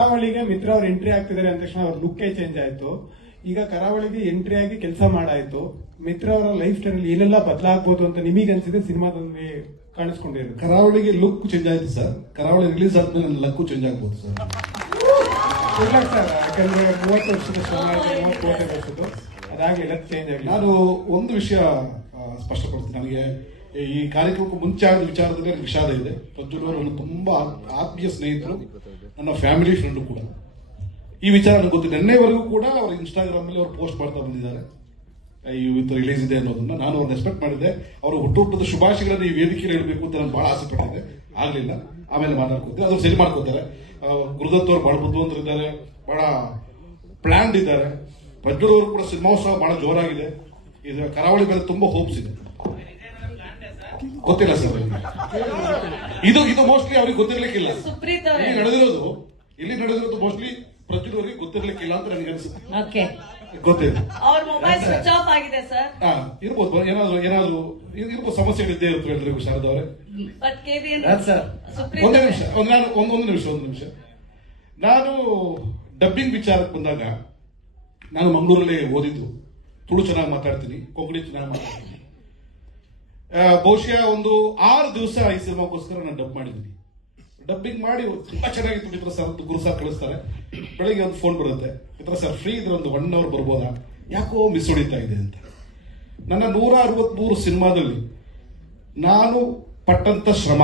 ಕರಾವಳಿಗೆ ಮಿತ್ರ ಅವ್ರು ಎಂಟ್ರಿ ಆಗ್ತಿದ್ದಾರೆ ಅಂದ ತಕ್ಷಣ ಅವ್ರ ಲುಕ್ಕೇ ಚೇಂಜ್ ಆಯ್ತು. ಈಗ ಕರಾವಳಿಗೆ ಎಂಟ್ರಿ ಆಗಿ ಕೆಲಸ ಮಾಡಾಯ್ತು. ಮಿತ್ರ ಅವರ ಲೈಫ್ ಸ್ಟೈಲ್ ಏನೆಲ್ಲ ಬದಲಾಗಬಹುದು ಅಂತ ನಿಮಗೆ ಅನ್ಸಿದೆ ಸಿನಿಮಾದಲ್ಲಿ ಕಾಣಿಸ್ಕೊಂಡಿರೋದು? ಕರಾವಳಿಗೆ ಲುಕ್ ಚೇಂಜ್ ಆಯ್ತು ಸರ್. ಕರಾವಳಿ ರಿಲೀಸ್ ಆದ್ಮೇಲೆ ನನ್ನ ಲಕ್ಕು ಚೇಂಜ್ ಆಗ್ಬೋದು ಸರ್. ಇಲ್ಲ ಸರ್, ಯಾಕಂದ್ರೆ 30 ವರ್ಷದ ಶ್ರಮ ಇದೆ, 35 ವರ್ಷದ್ದು ಅದಾಗಿ ಲಕ್ ಚೇಂಜ್ ಆಗಿ. ನಾನು ಒಂದು ವಿಷಯ ಸ್ಪಷ್ಟಪಡ್ತೀನಿ. ನನಗೆ ಈ ಕಾರ್ಯಕ್ರಮಕ್ಕೆ ಮುಂಚೆ ಆದ ವಿಚಾರದಲ್ಲಿ ವಿಷಾದ ಇದೆ. ಪ್ರಜ್ವಲ್ ಅವರು ತುಂಬಾ ಆತ್ಮೀಯ ಸ್ನೇಹಿತರು, ನನ್ನ ಫ್ಯಾಮಿಲಿ ಫ್ರೆಂಡ್ ಕೂಡ. ಈ ವಿಚಾರ ನನಗೆ ಗೊತ್ತಿಲ್ಲ. ನಿನ್ನೆವರೆಗೂ ಕೂಡ ಅವರು ಇನ್ಸ್ಟಾಗ್ರಾಮ್ ಅಲ್ಲಿ ಅವರು ಪೋಸ್ಟ್ ಮಾಡ್ತಾ ಬಂದಿದ್ದಾರೆ ಇವತ್ತು ರಿಲೀಸ್ ಇದೆ ಅನ್ನೋದನ್ನ. ನಾನು ಅವ್ರನ್ನ ಎಕ್ಸ್ಪೆಕ್ಟ್ ಮಾಡಿದ್ದೆ. ಅವರು ಹುಟ್ಟುಹಬ್ಬದ ಶುಭಾಶಯಗಳನ್ನು ಈ ವೇದಿಕೆಯಲ್ಲಿ ಹೇಳಬೇಕು ಅಂತ ನಾನು ಬಹಳ ಆಸೆ ಪಟ್ಟಿದ್ದೆ. ಆಗ್ಲಿಲ್ಲ, ಆಮೇಲೆ ಮಾತಾಡ್ಕೊತೀವಿ. ಅದು ಸರಿ ಮಾಡ್ಕೋತಾರೆ. ಗುರುದತ್ ಅವರು ಬಹಳ ಬುದ್ಧಿವಂತರಿದ್ದಾರೆ, ಬಹಳ ಪ್ಲಾನ್ಡ್ ಇದ್ದಾರೆ. ಪ್ರಜ್ವಲ್ ಅವರು ಕೂಡ ಸಿನಿಮೋತ್ಸವ ಬಹಳ ಜೋರಾಗಿದೆ. ಇದು ಕರಾವಳಿ ಮೇಲೆ ತುಂಬಾ ಹೋಪ್ಸ್ ಇದೆ. ಗೊತ್ತಿಲ್ಲ ಸರ್, ಇದು ಮೋಸ್ಟ್ಲಿ ಅವ್ರಿಗೆ ಗೊತ್ತಿರ್ಲಿಕ್ಕಿಲ್ಲ. ಇಲ್ಲಿ ನಡೆದಿರೋದು ಮೋಸ್ಟ್ಲಿ ಪ್ರಜ್ವಲ್ ಅವರಿಗೆ ಗೊತ್ತಿರ್ಲಿಕ್ಕಿಲ್ಲ ಅಂತ ನನಗೆ ಅನ್ಸುತ್ತೆ. ಗೊತ್ತಿಲ್ಲ, ಇರ್ಬೋದು. ಏನಾದ್ರು ಸಮಸ್ಯೆಗಳಿದ್ದೇ ಇರುತ್ತೆ ಎಲ್ರಿಗೂ. ಶಾರದವ್ರೆ, ಒಂದು ನಿಮಿಷ. ನಾನು ಡಬ್ಬಿಂಗ್ ವಿಚಾರಕ್ಕೆ ಬಂದಾಗ ನಾನು ಮಂಗಳೂರಲ್ಲೇ ಓದಿದ್ದು. ತುಳು ಚೆನ್ನಾಗಿ ಮಾತಾಡ್ತೀನಿ, ಕೊಂಕಣಿ ಚೆನ್ನಾಗಿ ಮಾತಾಡ್ತೀನಿ. ಬಹುಶಃ ಒಂದು 6 ದಿವಸ ಈ ಸಿನಿಮಾಗೋಸ್ಕರ ನಾನು ಡಬ್ ಮಾಡಿದ್ದೀನಿ. ಡಬ್ಬಿಂಗ್ ಮಾಡಿ ತುಂಬಾ ಚೆನ್ನಾಗಿತ್ತು. ಮಿತ್ರ ಸರ್ ಗುರು ಸರ್ ಕಳಿಸ್ತಾರೆ. ಬೆಳಿಗ್ಗೆ ಒಂದು ಫೋನ್ ಬರುತ್ತೆ, ಮಿತ್ರ ಸರ್ ಫ್ರೀ ಇದ್ರೆ ಒಂದು 1 hour ಬರ್ಬೋದಾ, ಯಾಕೋ ಮಿಸ್ ಹೊಡಿತಾ ಇದೆ ಅಂತ. ನನ್ನ 163 ಸಿನಿಮಾದಲ್ಲಿ ನಾನು ಪಟ್ಟಂತ ಶ್ರಮ,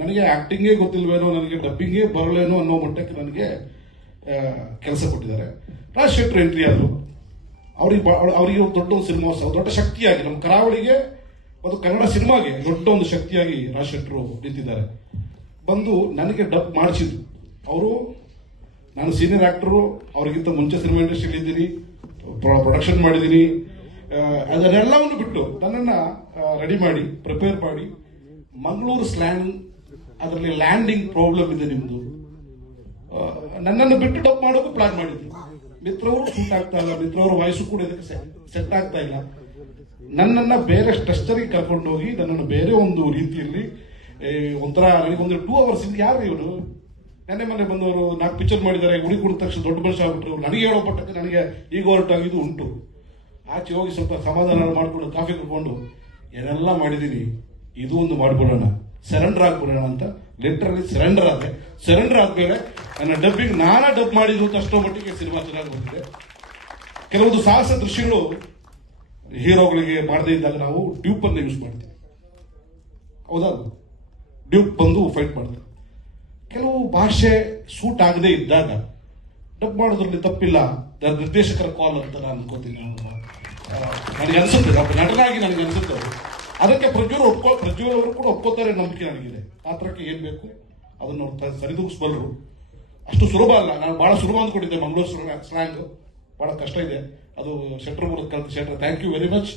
ನನಗೆ ಆಕ್ಟಿಂಗೇ ಗೊತ್ತಿಲ್ವೇನೋ, ನನಗೆ ಡಬ್ಬಿಂಗೇ ಬರಲೇನೋ ಅನ್ನೋ ಮಟ್ಟಕ್ಕೆ ನನಗೆ ಕೆಲಸ ಕೊಟ್ಟಿದ್ದಾರೆ. ರಾಜ್ ಶೆಟ್ರು ಎಂಟ್ರಿ ಆದರು. ಅವರಿಗೆ ದೊಡ್ಡ ಒಂದು ಸಿನಿಮೋತ್ಸವ, ದೊಡ್ಡ ಶಕ್ತಿಯಾಗಿ ನಮ್ಮ ಕರಾವಳಿಗೆ ಮತ್ತು ಕನ್ನಡ ಸಿನಿಮಾಗೆ ದೊಡ್ಡ ಒಂದು ಶಕ್ತಿಯಾಗಿ ರಾಜ್ ಶೆಟ್ರು ನಿಂತಿದ್ದಾರೆ. ಬಂದು ನನಗೆ ಡಬ್ ಮಾಡಿಸಿದ್ರು ಅವರು. ನಾನು ಸೀನಿಯರ್ ಆಕ್ಟರು, ಅವ್ರಿಗಿಂತ ಮುಂಚೆ ಸಿನಿಮಾ ಇಂಡಸ್ಟ್ರಿಯಲ್ಲಿ ಇದ್ದೀನಿ, ಪ್ರೊಡಕ್ಷನ್ ಮಾಡಿದ್ದೀನಿ. ಅದನ್ನೆಲ್ಲವನ್ನು ಬಿಟ್ಟು ನನ್ನನ್ನು ರೆಡಿ ಮಾಡಿ ಪ್ರಿಪೇರ್ ಮಾಡಿ, ಮಂಗಳೂರು ಸ್ಲ್ಯಾಂಗ್ ಅದರಲ್ಲಿ ಲ್ಯಾಂಡಿಂಗ್ ಪ್ರಾಬ್ಲಮ್ ಇದೆ ನಿಮ್ದು, ನನ್ನನ್ನು ಬಿಟ್ಟು ಡಬ್ ಮಾಡೋಕೆ ಪ್ಲಾನ್ ಮಾಡಿದ್ರು. ಮಿತ್ರವರು ಸೂಟ್ ಆಗ್ತಾ ಇಲ್ಲ, ಮಿತ್ರವ್ರ ವಾಯ್ಸು ಕೂಡ ಇದಕ್ಕೆ ಸೆಟ್ ಆಗ್ತಾ ಇಲ್ಲ. ನನ್ನನ್ನು ಬೇರೆ ಸ್ಟ್ರಕ್ಚರ್ಗೆ ಕರ್ಕೊಂಡು ಹೋಗಿ ನನ್ನನ್ನು ಬೇರೆ ಒಂದು ರೀತಿಯಲ್ಲಿ ಒಂಥರ ನನಗೊಂದು 2 hours ಇಂದ ಯಾರು ಇವರು ಮೊನ್ನೆ ಬಂದವರು 4 ಪಿಕ್ಚರ್ ಮಾಡಿದ್ದಾರೆ, ಗುಡಿ ಕುಡಿದ ತಕ್ಷಣ ದೊಡ್ಡ ಮನುಷ್ಯ ಆಗ್ಬಿಟ್ರು. ನನಗೆ ಹೇಳೋ ಪಟ್ಟಕ್ಕೆ ನನಗೆ ಈಗ ಹೊರಟಾಗಿದ್ದು ಉಂಟು. ಆಚೆ ಹೋಗಿ ಸ್ವಲ್ಪ ಸಮಾಧಾನ ಮಾಡಿಕೊಂಡು ಕಾಫಿ ಕುಡ್ಕೊಂಡು ಏನೆಲ್ಲ ಮಾಡಿದ್ದೀನಿ, ಇದು ಒಂದು ಮಾಡ್ಬಿಡೋಣ, ಸರೆಂಡರ್ ಆಗ್ಬಿಡೋಣ ಅಂತ ಲಿಟ್ರಲಿ ಸರೆಂಡರ್ ಆದ್ರೆ. ಸರೆಂಡರ್ ಆದ್ಮೇಲೆ ನನ್ನ ಡಬ್ಬಿಂಗ್ ನಾನಾ ಡಬ್ ಮಾಡಿದ್ದು ಅಷ್ಟೋ ಮಟ್ಟಿಗೆ ಸಿನಿಮಾ ಚೆನ್ನಾಗಿ ಬಂದಿದೆ. ಕೆಲವೊಂದು ಸಾಹಸ ದೃಶ್ಯಗಳು ಹೀರೋಗಳಿಗೆ ಮಾಡದೇ ಇದ್ದಾಗ ನಾವು ಡ್ಯೂಪ್ ಅನ್ನು ಯೂಸ್ ಮಾಡ್ತೀವಿ, ಹೌದಾ? ಡ್ಯೂಪ್ ಬಂದು ಫೈಟ್ ಮಾಡ್ತಾರೆ. ಕೆಲವು ಭಾಷೆ ಸೂಟ್ ಆಗದೆ ಇದ್ದಾಗ ಡಬ್ ಮಾಡೋದ್ರಲ್ಲಿ ತಪ್ಪಿಲ್ಲ, ನಿರ್ದೇಶಕರ ಕಾಲ್ ಅಂತ ನಾನು ಅನ್ಕೋತೀನಿ. ನನಗೆ ಅನ್ಸುತ್ತೆ, ನಟನಾಗಿ ನನಗೆ ಅನ್ಸುತ್ತೆ. ಅದಕ್ಕೆ ಪ್ರಜ್ವಲ್ ಅವರು ಕೂಡ ಒಪ್ಕೋತಾರೆ ನಂಬಿಕೆ ನನಗಿದೆ. ಪಾತ್ರಕ್ಕೆ ಏನ್ ಬೇಕು ಅದನ್ನು ಸರಿದೂಗಿಸಬಲ್ಲರು. ಅಷ್ಟು ಸುಲಭ ಅಲ್ಲ. ನಾನು ಬಹಳ ಸುಲಭ ಅಂದ್ಕೊಂಡಿದ್ದೆ. ಮಂಗಳೂರು ಸ್ಲ್ಯಾಂಗ್ ಬಹಳ ಕಷ್ಟ ಇದೆ. ಅದು ಶೆಟ್ರ್ ಮೂಲಕ ಕಲಿತು. ಶೆಟ್ರ್, ಥ್ಯಾಂಕ್ ಯು ವೆರಿ ಮಚ್.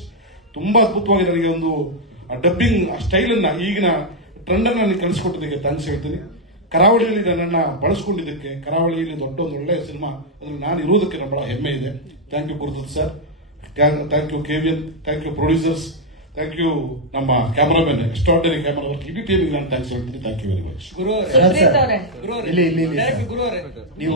ತುಂಬಾ ಅದ್ಭುತವಾಗಿ ನನಗೆ ಒಂದು ಡಬ್ಬಿಂಗ್ ಸ್ಟೈಲ್ ಅನ್ನ, ಈಗಿನ ಟ್ರೆಂಡ್ ಅನ್ನ ನನಗೆ ಕಲಿಸ್ಕೊಟ್ಟಿದ್ದಕ್ಕೆ ಥ್ಯಾಂಕ್ಸ್ ಹೇಳ್ತೀನಿ. ಕರಾವಳಿಯಲ್ಲಿ ನನ್ನನ್ನು ಬಳಸ್ಕೊಂಡಿದ್ದಕ್ಕೆ, ಕರಾವಳಿಯಲ್ಲಿ ದೊಡ್ಡ ಒಂದು ಒಳ್ಳೆಯ ಸಿನಿಮಾ ಅದ್ರಲ್ಲಿ ನಾನು ಇರುವುದಕ್ಕೆ ನಾನು ಬಹಳ ಹೆಮ್ಮೆ ಇದೆ. Thank you Gurudatt sir, thank you KVN, thank you producers, thank you ನಮ್ಮ ಕ್ಯಾಮರಾಮನ್, ಎಕ್ಸ್ಟ್ರಾರ್ಡಿನರಿ ಕ್ಯಾಮರಾ ವರ್ಕ್, ಇಡೀ ಟೀಮಿಗೆ ನಾನು ಥ್ಯಾಂಕ್ಸ್ ಹೇಳ್ತೀನಿ. Thank you very much. ನೀವು